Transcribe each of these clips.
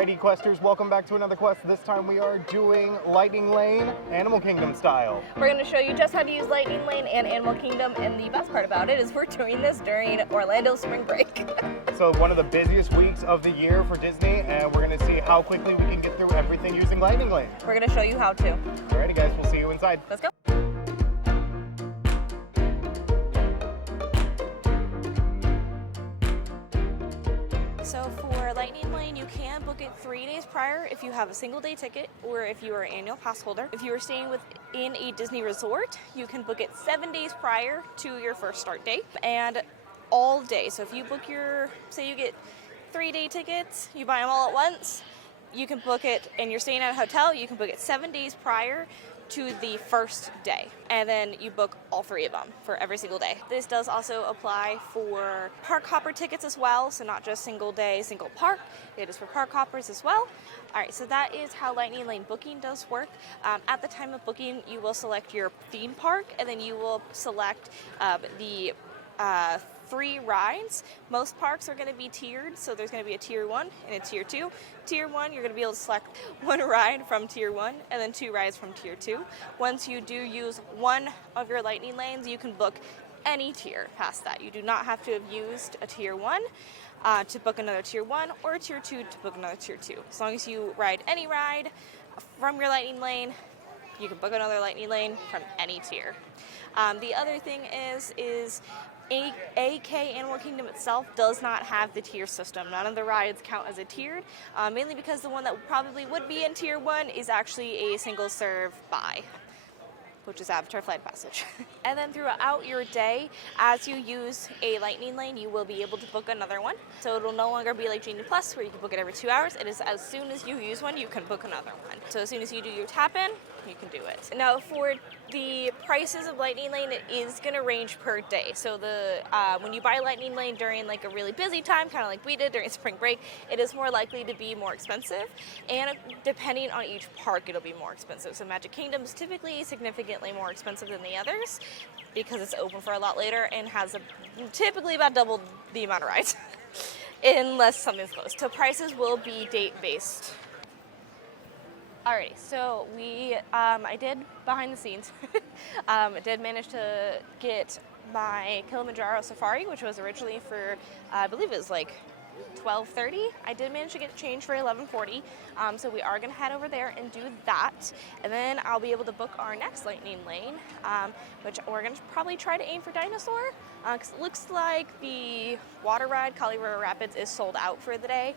Alrighty, Questers, welcome back to another quest. This time we are doing Lightning Lane, Animal Kingdom style. We're going to show you just how to use Lightning Lane and Animal Kingdom, and the best part about it is we're doing this during Orlando spring break. So one of the busiest weeks of the year for Disney, and we're going to see how quickly we can get through everything using Lightning Lane. We're going to show you how to. Alrighty guys, we'll see you inside. Let's go. So for Lightning Lane, you can book it 3 days prior if you have a single day ticket or if you are an annual pass holder. If you are staying within a Disney resort, you can book it 7 days prior to your first start date and all day. So if you book say you get 3-day tickets, you buy them all at once, you can book it and you're staying at a hotel, you can book it 7 days prior to the first day, and then you book all 3 of them for every single day. This does also apply for park hopper tickets as well, so not just single day, single park, it is for park hoppers as well. All right, so that is how Lightning Lane booking does work. At the time of booking, you will select your theme park, and then you will select the 3 rides. Most parks are going to be tiered, so there's going to be a tier 1 and a tier 2. Tier 1, you're going to be able to select 1 ride from tier 1 and then 2 rides from tier 2. Once you do use one of your Lightning Lanes, you can book any tier past that. You do not have to have used a tier 1 to book another tier 1 or a tier 2 to book another tier 2. As long as you ride any ride from your Lightning Lane, you can book another Lightning Lane from any tier. The other thing is AK Animal Kingdom itself does not have the tier system. None of the rides count as a tiered, mainly because the one that probably would be in tier 1 is actually a single serve buy, which is Avatar Flight Passage. And then throughout your day, as you use a Lightning Lane, you will be able to book another one. So it'll no longer be like Genie Plus, where you can book it every 2 hours. It is as soon as you use one, you can book another one. So as soon as you do your tap-in, you can do it. Now for the prices of Lightning Lane, it is going to range per day. So when you buy Lightning Lane during like a really busy time, kind of like we did during spring break, it is more likely to be more expensive. And depending on each park, it'll be more expensive. So Magic Kingdom is typically significantly more expensive than the others because it's open for a lot later and has typically about double the amount of rides, unless something's closed. So prices will be date-based. Alrighty, so I did behind the scenes. I did manage to get my Kilimanjaro Safari, which was originally for, I believe it was like $12.30. I did manage to get changed for $11.40. So we are going to head over there and do that. And then I'll be able to book our next Lightning Lane, which we're going to probably try to aim for Dinosaur, because it looks like the water ride, Kali River Rapids, is sold out for the day,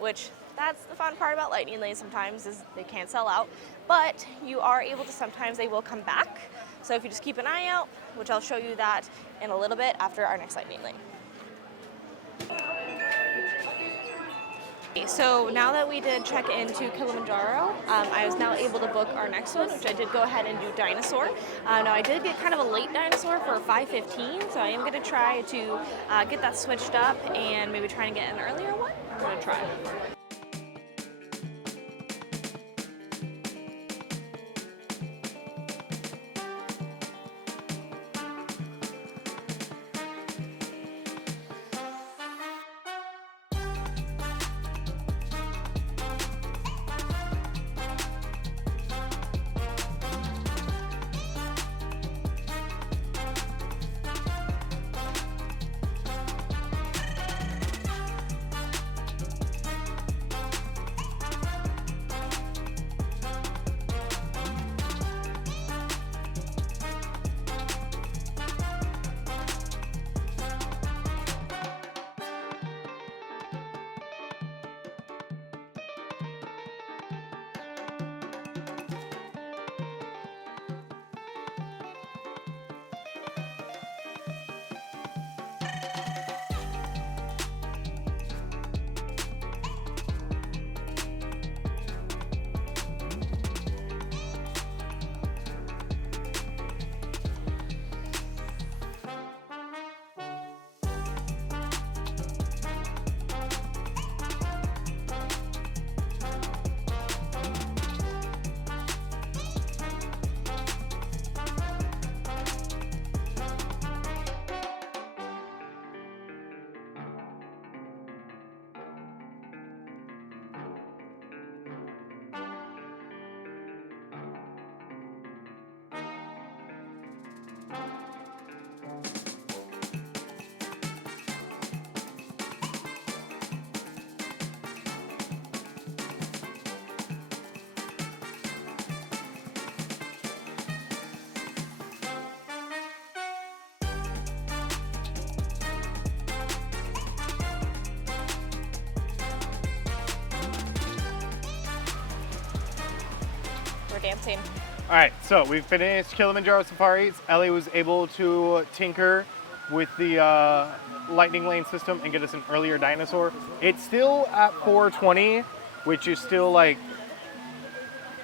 which that's the fun part about Lightning Lane sometimes is they can sell out, but you are able to, sometimes they will come back. So if you just keep an eye out, which I'll show you that in a little bit after our next Lightning Lane. So now that we did check into Kilimanjaro, I was now able to book our next one, which I did go ahead and do Dinosaur. Now I did get kind of a late Dinosaur for 5:15, so I am going to try to get that switched up and maybe try and get an earlier one. I'm going to try. dancing. All right, so we've finished Kilimanjaro Safaris. Ellie was able to tinker with the lightning lane system and get us an earlier dinosaur. It's still at 4:20, which is still like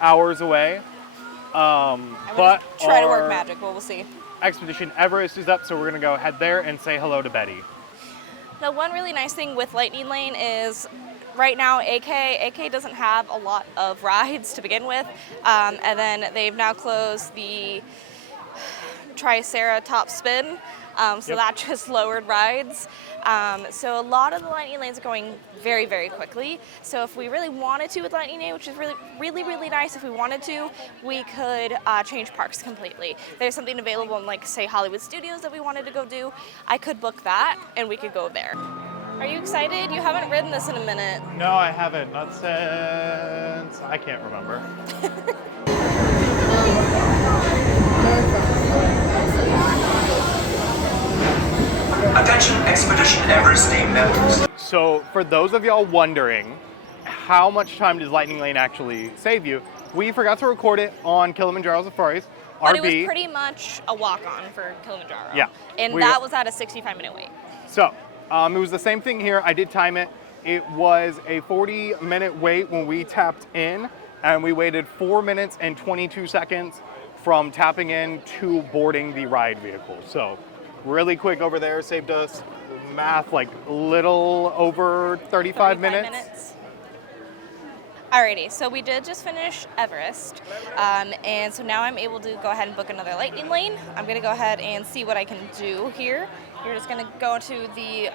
hours away. But try to work magic, but we'll see. Expedition Everest is up, so we're gonna go head there and say hello to Betty. Now, one really nice thing with Lightning Lane is right now AK doesn't have a lot of rides to begin with, and then they've now closed the Triceratops spin, so that just lowered rides. So a lot of the Lightning Lanes are going very, very quickly. So if we really wanted to with Lightning Lane, which is really nice, if we wanted to, we could change parks completely. There's something available in, like, say, Hollywood Studios that we wanted to go do. I could book that, and we could go there. Are you excited? You haven't ridden this in a minute. No, I haven't. Not since I can't remember. Attention Expedition Everest team members. So for those of y'all wondering, how much time does Lightning Lane actually save you? We forgot to record it on Kilimanjaro Safaris. But RB, it was pretty much a walk-on for Kilimanjaro. Yeah. And that was at a 65-minute wait. So it was the same thing here. I did time it. It was a 40-minute wait when we tapped in, and we waited 4 minutes and 22 seconds from tapping in to boarding the ride vehicle. So really quick over there, saved us math like little over 35 minutes. Alrighty, so we did just finish Everest, and so now I'm able to go ahead and book another Lightning Lane. I'm going to go ahead and see what I can do here. You're just going to go to the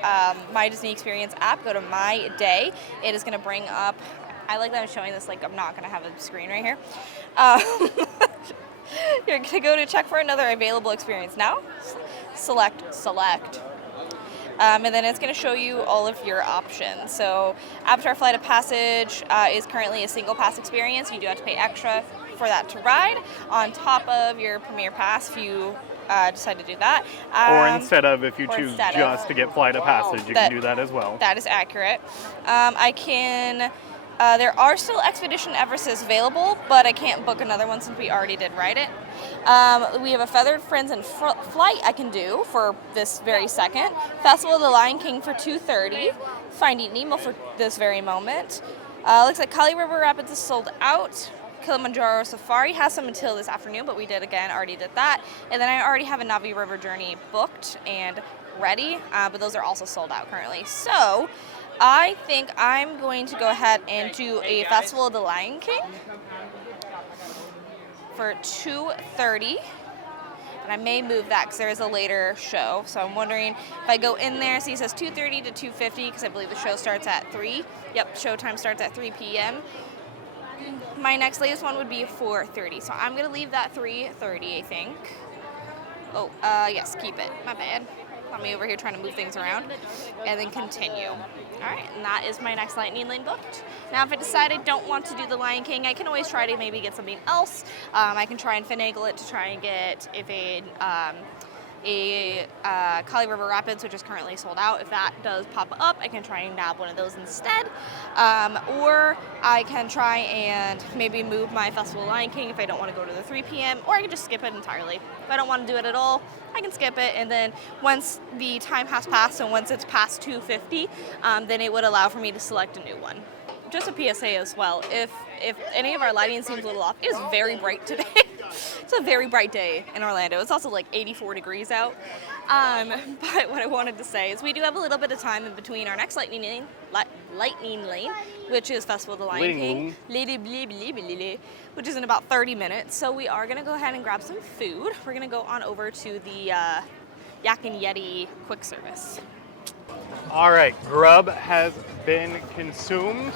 My Disney Experience app, go to My Day. It is going to bring up, I like that I'm showing this like I'm not going to have a screen right here. You're going to go to check for another available experience now. Select. And then it's going to show you all of your options. So Avatar Flight of Passage is currently a single pass experience. You do have to pay extra for that to ride on top of your Premier Pass if you decide to do that. Or instead of, if you choose just to get Flight of Passage, you can do that as well. That is accurate. There are still Expedition Everests available, but I can't book another one since we already did ride it. We have a Feathered Friends in Flight I can do for this very second. Festival of the Lion King for 2:30. Finding Nemo for this very moment. Looks like Kali River Rapids is sold out. Kilimanjaro Safari has some until this afternoon, but we already did that. And then I already have a Navi River Journey booked and ready, but those are also sold out currently. So I think I'm going to go ahead and do a Festival of the Lion King for 2:30. And I may move that because there is a later show. So I'm wondering if I go in there, see it says 2:30 to 2:50 because I believe the show starts at 3. Yep, showtime starts at 3 p.m. My next latest one would be 4:30. So I'm going to leave that 3:30, I think. Oh, yes, keep it. My bad. Got me over here trying to move things around. And then continue. All right, and that is my next Lightning Lane booked. Now, if I decide I don't want to do the Lion King, I can always try to maybe get something else. I can try and finagle it to try and get a Kali River Rapids, which is currently sold out. If that does pop up, I can try and nab one of those instead. Or I can try and maybe move my Festival of Lion King if I don't want to go to the 3 p.m. Or I can just skip it entirely. If I don't want to do it at all, I can skip it. And then once the time has passed, and once it's past 2:50, then it would allow for me to select a new one. Just a PSA as well, if any of our lighting seems a little off, it is very bright today. It's a very bright day in Orlando. It's also like 84 degrees out. But what I wanted to say is we do have a little bit of time in between our next Lightning Lane, which is Festival of the Lion King, which is in about 30 minutes. So we are going to go ahead and grab some food. We're going to go on over to the Yak and Yeti quick service. All right, grub has been consumed.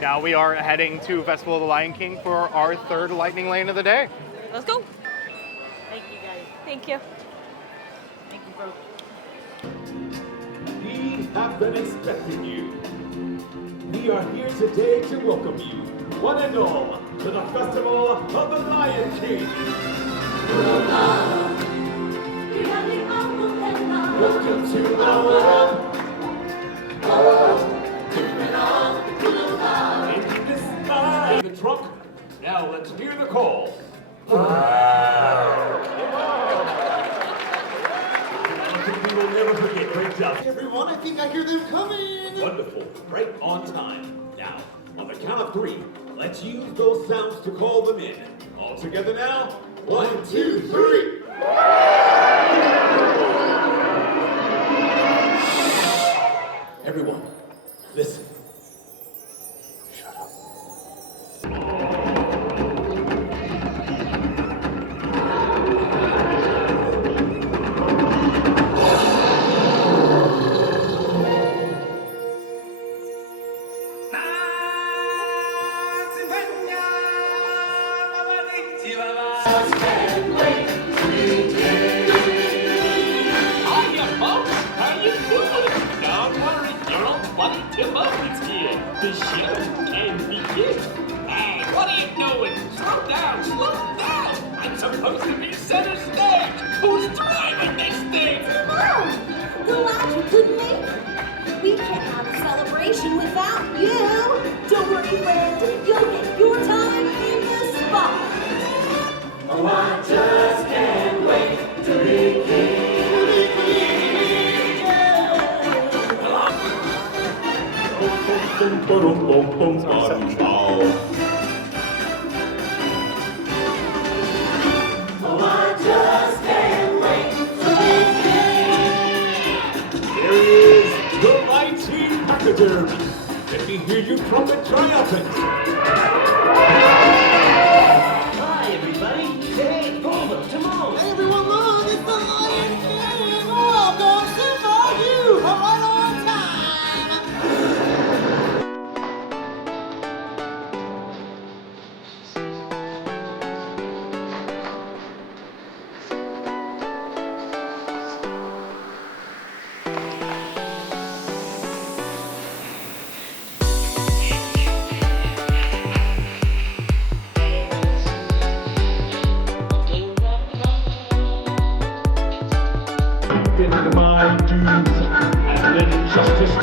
Now we are heading to Festival of the Lion King for our third Lightning Lane of the day. Let's go. Thank you, guys. Thank you. Thank you, folks. We have been expecting you. We are here today to welcome you, one and all, to the Festival of the Lion King. Welcome to our world. In this mind, the trunk, Now let's hear the call. We will never forget. Great job. Everyone, I think I hear them coming. Wonderful. Right on time. Now, on the count of 3, let's use those sounds to call them in. All together now. 1, 2, 3. Everyone, listen. Hiya, folks. How you doing? Don't worry, your old buddy Tim Owen's here. The show can begin. Hey, what are you doing? Slow down, slow down. I'm supposed to be center stage. Who's driving this thing? Mom, glad you could make it. We can't have a celebration without you. Don't worry, friend. You'll get your time in the spot. Oh, I just can't wait to be king. Oh, I just can't wait to be king. There is the mighty taxidermy. Let me hear you trumpet triumphant. Hi, everybody. Hey, Homer, Timon. Hey, everyone, look, it's the Lion King. Welcome to you. Right on time. In my dues and injustice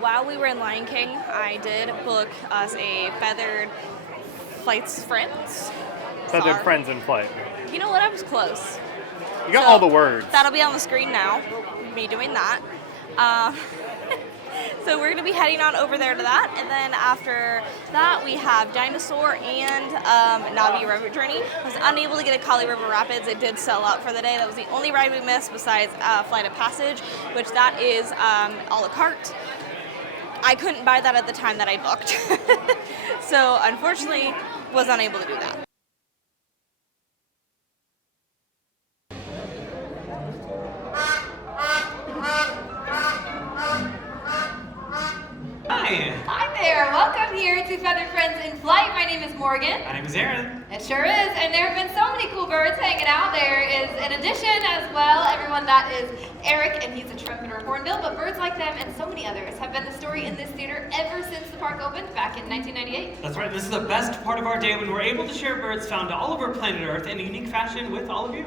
While we were in Lion King, I did book us a feathered flights friends. Feathered Sorry. friends in flight. You know what? I was close. You got So, all the words. That'll be on the screen now. Me doing that. So we're gonna be heading on over there to that, and then after that we have Dinosaur and Navi River Journey. I was unable to get a Kali River Rapids. It did sell out for the day. That was the only ride we missed besides Flight of Passage, which that is a la carte. I couldn't buy that at the time that I booked. So unfortunately, was unable to do that. Hi there, welcome here to Feathered Friends in Flight. My name is Morgan. My name is Aaron. It sure is, and there have been so many cool birds hanging out. There is an addition as well, everyone, that is Eric, and he's a trumpeter hornbill, but birds like them and so many others have been the story in this theater ever since the park opened back in 1998. That's right, this is the best part of our day when we're able to share birds found all over planet Earth in a unique fashion with all of you.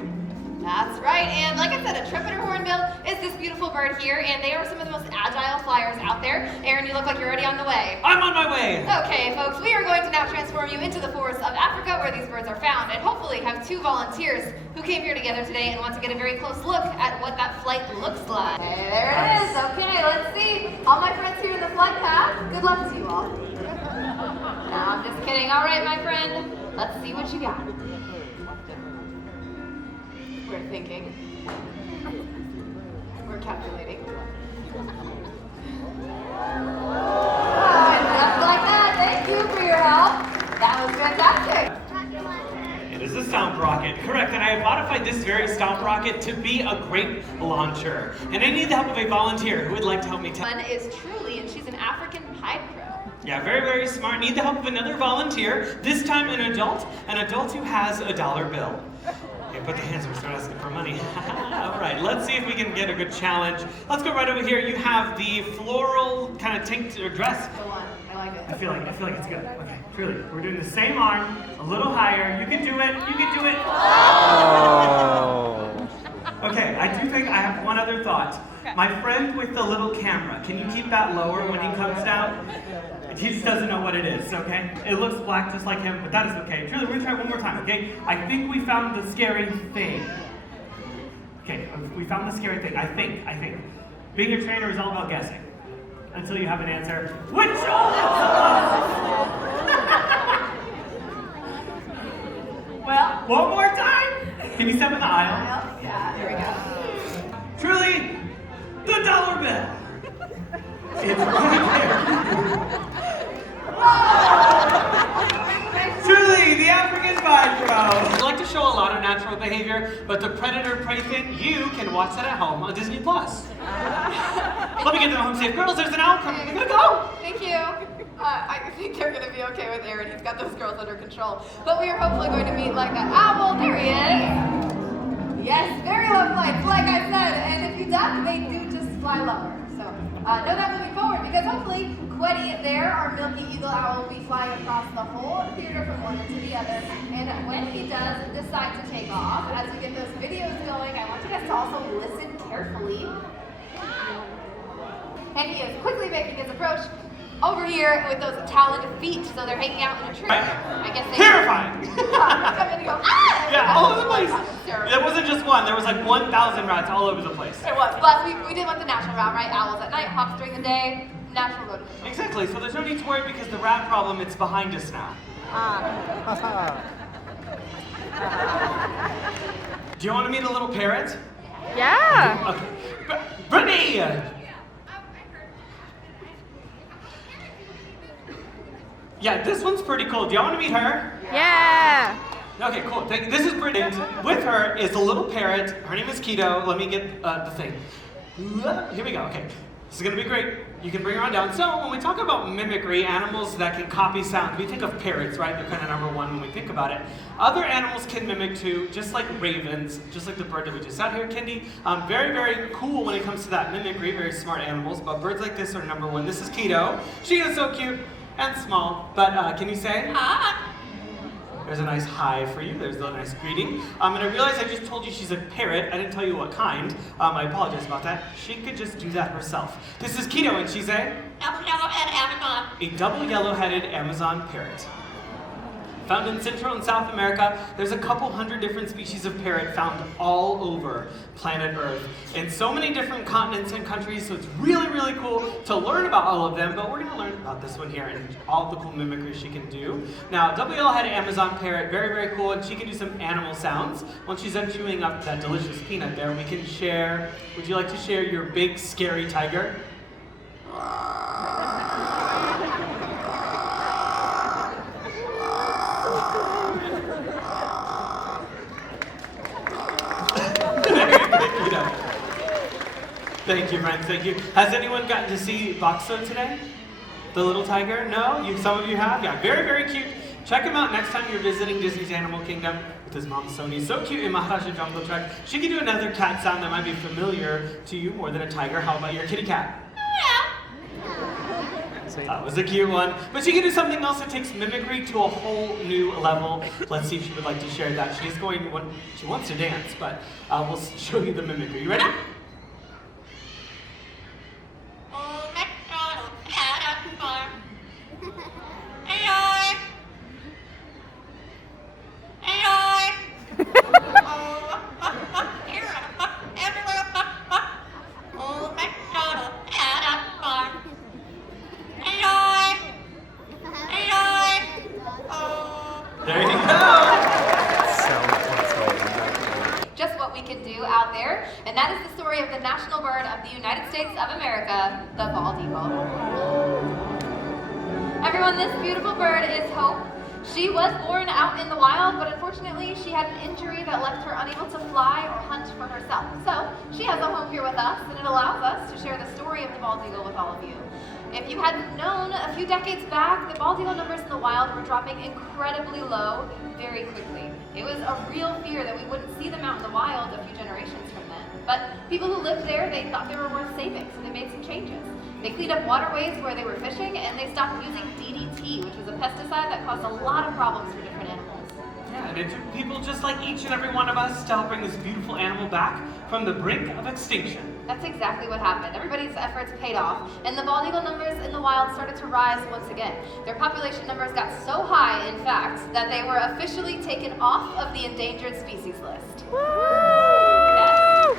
That's right, and like I said, a trumpeter hornbill is this beautiful bird here, and they are some of the most agile flyers out there. Aaron, you look like you're already on the way. I'm on my way! Okay, folks, we are going to now transform you into the forests of Africa where these birds are found, and hopefully have two volunteers who came here together today and want to get a very close look at what that flight looks like. Hey, there it is. Okay, let's see. All my friends here in the flight path, good luck to you all. No, I'm just kidding. All right, my friend, let's see what you got. We're thinking. We're calculating. Just like that. Thank you for your help. That was fantastic. It is a stomp rocket, correct, and I have modified this very stomp rocket to be a great launcher. And I need the help of a volunteer who would like to help me One is Truly, and she's an African pied crow. Yeah, very, very smart. Need the help of another volunteer, this time an adult who has a dollar bill. Okay, put the hands up and start asking for money. All right, let's see if we can get a good challenge. Let's go right over here. You have the floral kind of tank or dress. Go on, I like it. I feel like it's good. Okay, truly, we're doing the same arm, a little higher. You can do it. You can do it. Oh. Okay, I do think I have one other thought. Okay. My friend with the little camera, can you keep that lower when he comes down? He just doesn't know what it is, okay? It looks black just like him, but that is okay. Truly, we're gonna try one more time, okay? I think we found the scary thing. Okay, we found the scary thing, I think. Being a trainer is all about guessing. Until you have an answer. Which Well, one more time! Can you step in the aisle? yeah, there we go. Truly, the dollar bill. It's right there. Truly, the African pied crow. I like to show a lot of natural behavior, but the predator prey thing, you can watch that at home on Disney Plus. Let me get them home safe. Girls, there's an owl coming. We're gonna go. Thank you. I think they're gonna be okay with Aaron. He's got those girls under control. But we are hopefully going to meet like an owl. There he is. Yes, very low flights, like I said. And if you duck, they do just fly lower. So know that moving forward, because hopefully Quetty there, our milky eagle owl, will be flying across the whole theater from one end to the other. And when he does decide to take off, as we get those videos going, I want you guys to also listen carefully. And he is quickly making his approach over here with those taloned feet, so they're hanging out in a tree. I guess they Terrifying. come in and go, ah! Yeah, all over the place. Terrible. There wasn't just one. There was like 1,000 rats all over the place. It was. Plus, we did want the natural route, right? Owls at night, hawks during the day, natural road. Exactly. So there's no need to worry because the rat problem, it's behind us now. Do you want to meet a little parrot? Yeah. Okay. Brittany! Yeah, this one's pretty cool. Do y'all want to meet her? Yeah. Okay, cool. This is Brittany. With her is a little parrot. Her name is Keto. Let me get the thing. Here we go. Okay. This is going to be great. You can bring her on down. So when we talk about mimicry, animals that can copy sound, we think of parrots, right? They're kind of number one when we think about it. Other animals can mimic too, just like ravens, just like the bird that we just saw here, Kendi. Very, very cool when it comes to that mimicry, very smart animals, but birds like this are number one. This is Keto. She is so cute and small, but can you say? Hi. There's a nice hi for you. There's a nice greeting. And I realized I just told you she's a parrot. I didn't tell you what kind. I apologize about that. She could just do that herself. This is Keto, and she's a Double yellow-headed Amazon. double yellow-headed Amazon parrot. Found in Central and South America, there's a couple hundred different species of parrot found all over planet Earth in so many different continents and countries, so it's really, really cool to learn about all of them, but we're gonna learn about this one here and all the cool mimicry she can do. Now, WL had an Amazon parrot, very, very cool, and she can do some animal sounds. Once she's done chewing up that delicious peanut there, we can share, would you like to share your big, scary tiger? Thank you, friends. Thank you. Has anyone gotten to see Boxo today? The little tiger? No? Some of you have? Yeah, very, very cute. Check him out next time you're visiting Disney's Animal Kingdom with his mom, Sony. So cute in Maharaja Jungle Trek. She can do another cat sound that might be familiar to you more than a tiger. How about your kitty cat? That was a cute one. But she can do something else that takes mimicry to a whole new level. Let's see if she would like to share that. She wants to dance, but we'll show you the mimicry. You ready? There you go. Just what we can do out there, and that is the story of the national bird of the United States of America, the bald eagle. Everyone, this beautiful bird is Hope. She was born out in the wild, but unfortunately she had an injury that left her unable to fly or hunt for herself. So she has a home here with us, and it allows us to share the story of the bald eagle with all of you. If you hadn't known, a few decades back, the bald eagle numbers in the wild were dropping incredibly low very quickly. It was a real fear that we wouldn't see them out in the wild a few generations from then. But people who lived there, they thought they were worth saving, so they made some changes. They cleaned up waterways where they were fishing, and they stopped using DDT, which was a pesticide that caused a lot of problems for different animals. Yeah, and it took people just like each and every one of us to help bring this beautiful animal back from the brink of extinction. That's exactly what happened. Everybody's efforts paid off, and the bald eagle numbers in the wild started to rise once again. Their population numbers got so high, in fact, that they were officially taken off of the endangered species list. Woo! Yes.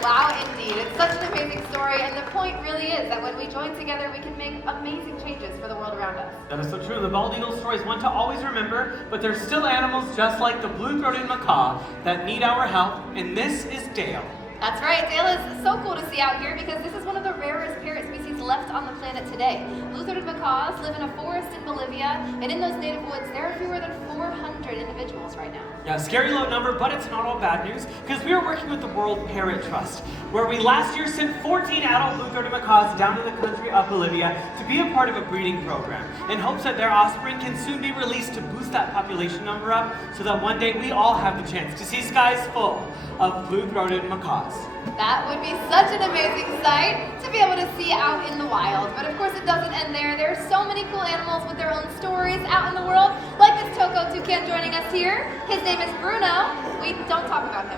Wow, indeed. It's such an amazing story, and the point really is that when we join together, we can make amazing changes for the world around us. That is so true. The bald eagle story is one to always remember, but there's still animals just like the blue-throated macaw that need our help, and this is Dale. That's right. Dale is so cool to see out here because this is one of the rarest parrot species left on the planet today. Blue-throated macaws live in a forest in Bolivia, and in those native woods, there are fewer than 400 individuals right now. Yeah, scary low number, but it's not all bad news, because we are working with the World Parrot Trust, where we last year sent 14 adult blue-throated macaws down to the country of Bolivia to be a part of a breeding program, in hopes that their offspring can soon be released to boost that population number up, so that one day we all have the chance to see skies full of blue-throated macaws. That would be such an amazing sight to be able to see out in the wild. But of course it doesn't end there. There are so many cool animals with their own stories out in the world, like this Toko toucan joining us here. His name is Bruno. We don't talk about him.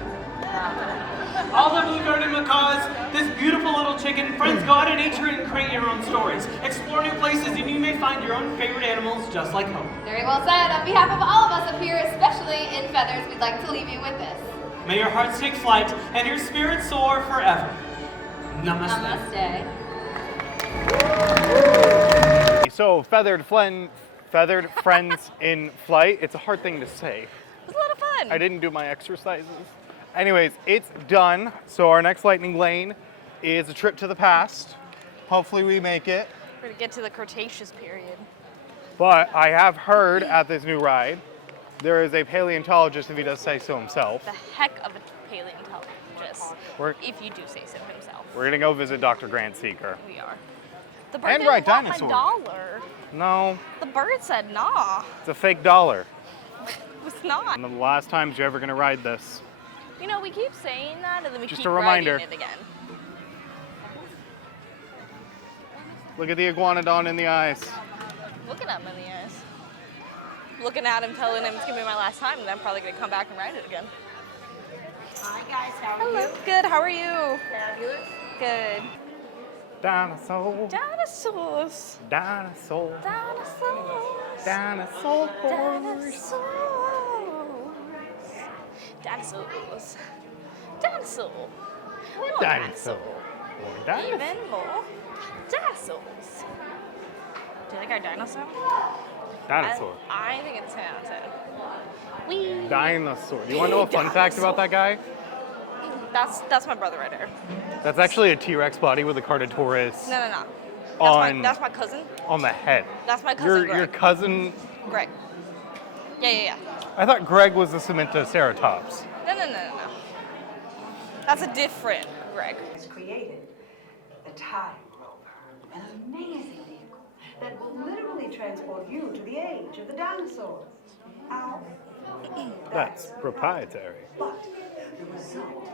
All the blue-throated macaws, this beautiful little chicken, friends, go out in nature and create your own stories. Explore new places and you may find your own favorite animals just like Hope. Very well said. On behalf of all of us up here, especially in Feathers, we'd like to leave you with this. May your hearts take flight and your spirit soar forever. Namaste. Namaste. So, feathered friends in flight. It's a hard thing to say. It was a lot of fun. I didn't do my exercises. Anyways, it's done. So our next lightning lane is a trip to the past. Hopefully we make it. We're going to get to the Cretaceous period. But I have heard at this new ride, there is a paleontologist, if he does say so himself. The heck of a paleontologist, if you do say so himself. We're gonna go visit Dr. Grant Seeker. We are. The bird And didn't ride want dinosaurs. my dollar. No, The bird said nah. it's a fake dollar. It was not. And the last times you're ever gonna ride this. You know, we keep saying that and then we Just keep a reminder. riding it again. Look at the iguanodon in the eyes. Looking at him in the eyes. Looking at him, telling him it's gonna be my last time, and then I'm probably gonna come back and ride it again. Hi guys, how are Hello. you? Good, how are you? Fabulous. Good. Dinosaur. Dinosaurs. Dinosaur. Dinosaurs. Dinosaurs. Dinosaurs. Dinosaurs. Dinosaur. More Dinosaur. Dinosaur. Even more dinosaurs. Do you like our dinosaur? Dinosaur. I think it's talented. Wee. Dinosaur. You want to know a fun fact about that guy? That's my brother right there. That's actually a T-Rex body with a Carnotaurus No. on That's my cousin. on the head. That's my cousin Your Greg. cousin. Greg. Yeah. I thought Greg was the Cementoceratops. No. That's a different Greg. Has created a time rover, an amazing vehicle that will literally transport you to the age of the dinosaurs. How? That's proprietary. But the result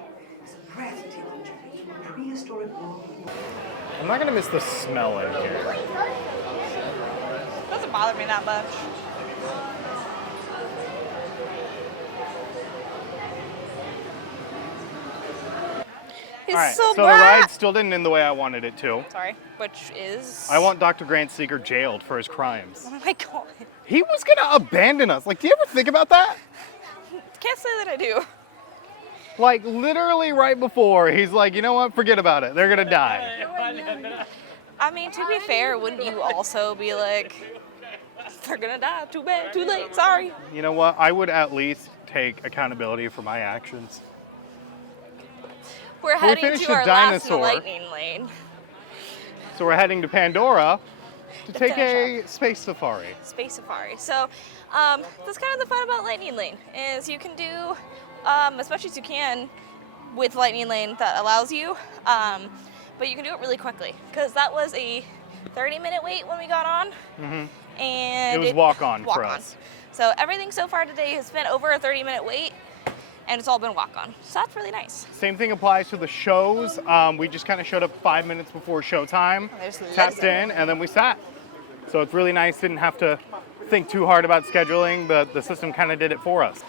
is a breathtaking journey through a prehistoric world. I'm not gonna miss the smell in here. Doesn't bother me that much. It's All right, so the bright. ride still didn't end the way I wanted it to. Sorry, which is. I want Dr. Grant Seeger jailed for his crimes. Oh my god. He was gonna abandon us. Like, do you ever think about that? Can't say that I do. Like, literally right before, he's like, you know what? Forget about it. They're gonna die. I mean, to be fair, wouldn't you also be like, they're gonna die? Too bad, too late, sorry. You know what? I would at least take accountability for my actions. We're we heading finished to the our last dinosaur. lightning lane. So we're heading to Pandora to take finish a space safari. Space safari. So that's kind of the fun about lightning lane is you can do as much as you can with lightning lane that allows you, but you can do it really quickly because that was a 30-minute wait when we got on, and It was walk-on for us. So everything so far today has been over a 30-minute wait, and it's all been walk-on. So that's really nice. Same thing applies to the shows. We just kind of showed up 5 minutes before showtime, There's tapped in, and then we sat. So it's really nice. Didn't have to think too hard about scheduling. The system kind of did it for us.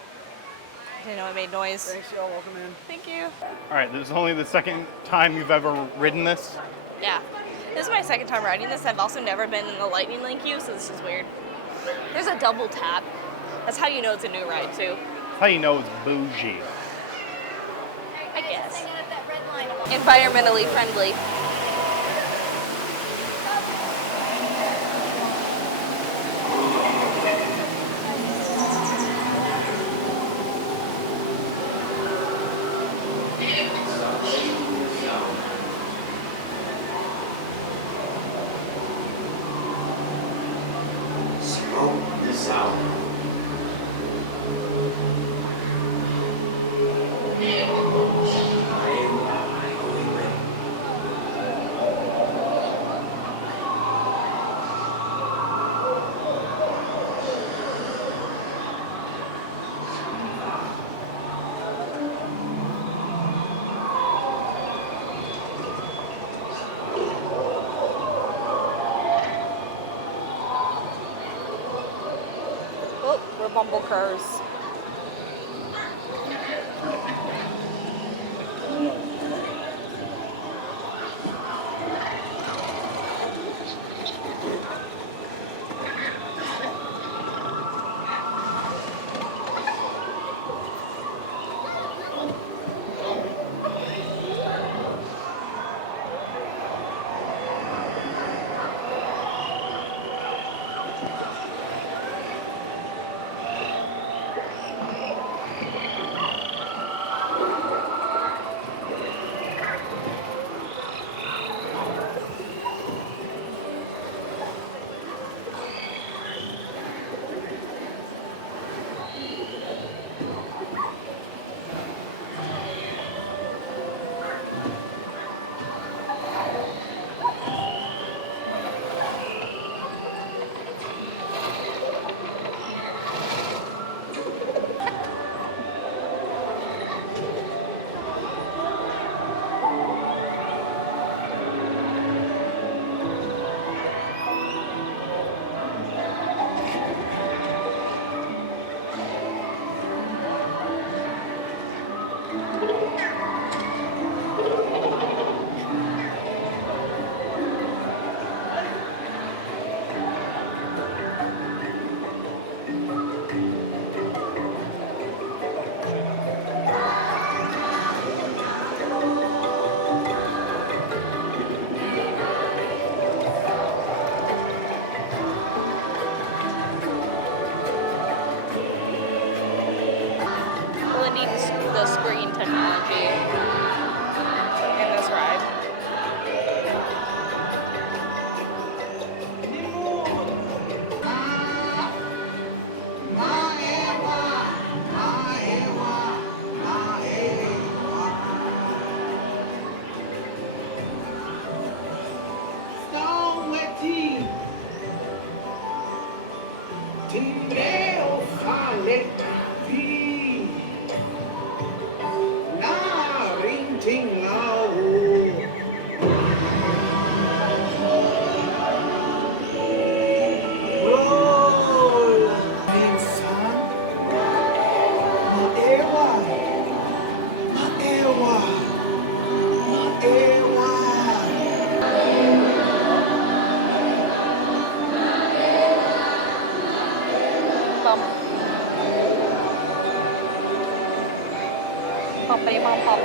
I didn't know it made noise. Thanks, y'all. Welcome in. Thank you. All right, this is only the second time you've ever ridden this. Yeah. This is my second time riding this. I've also never been in the lightning lane queue, so this is weird. There's a double tap. That's how you know it's a new ride, too. That's how you know it's bougie. I guess. Environmentally friendly. Smoke this out. Oh, we're bumble cars. Tineo fale vi. La ring ting lao. Roll. Insan. Maewa. Maewa. Maewa. Pop. Poppity pop pop.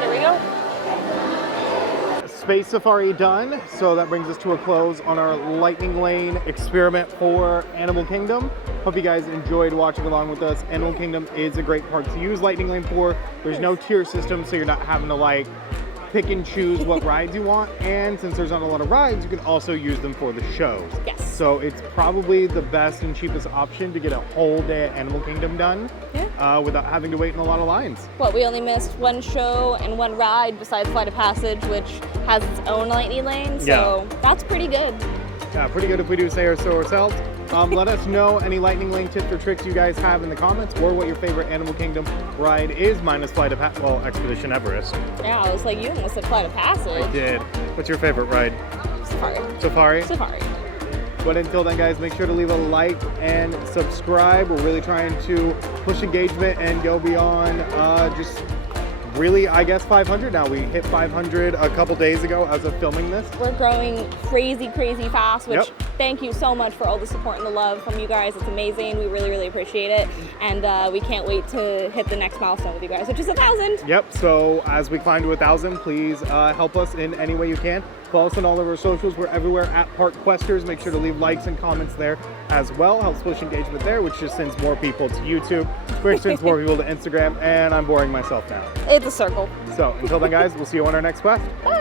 There we go. Space Safari done, so that brings us to a close on our Lightning Lane experiment for Animal Kingdom. Hope you guys enjoyed watching along with us. Animal Kingdom is a great park to use Lightning Lane for. There's no tier system, so you're not having to like pick and choose what rides you want. And since there's not a lot of rides, you can also use them for the shows. Yes. So it's probably the best and cheapest option to get a whole day at Animal Kingdom done without having to wait in a lot of lines. Well, we only missed one show and one ride besides Flight of Passage, which has its own Lightning Lane, so that's pretty good. Yeah, pretty good if we do say so ourselves. Let us know any Lightning Lane tips or tricks you guys have in the comments, or what your favorite Animal Kingdom ride is, minus Flight of Expedition Everest. Yeah, I was like, you almost said Flight of Passage. I did. What's your favorite ride? Safari. Safari? Safari. But until then, guys, make sure to leave a like and subscribe. We're really trying to push engagement and go beyond just really, I guess, 500 now. We hit 500 a couple days ago as of filming this. We're growing crazy, crazy fast, which thank you so much for all the support and the love from you guys. It's amazing. We really, really appreciate it. And we can't wait to hit the next milestone with you guys, which is 1,000. Yep, so as we climb to 1,000, please help us in any way you can. Follow us on all of our socials. We're everywhere at Park Questers. Make sure to leave likes and comments there as well. Helps push engagement there, which just sends more people to YouTube, which sends more people to Instagram, and I'm boring myself now. It's a circle. So until then, guys, we'll see you on our next quest. Bye.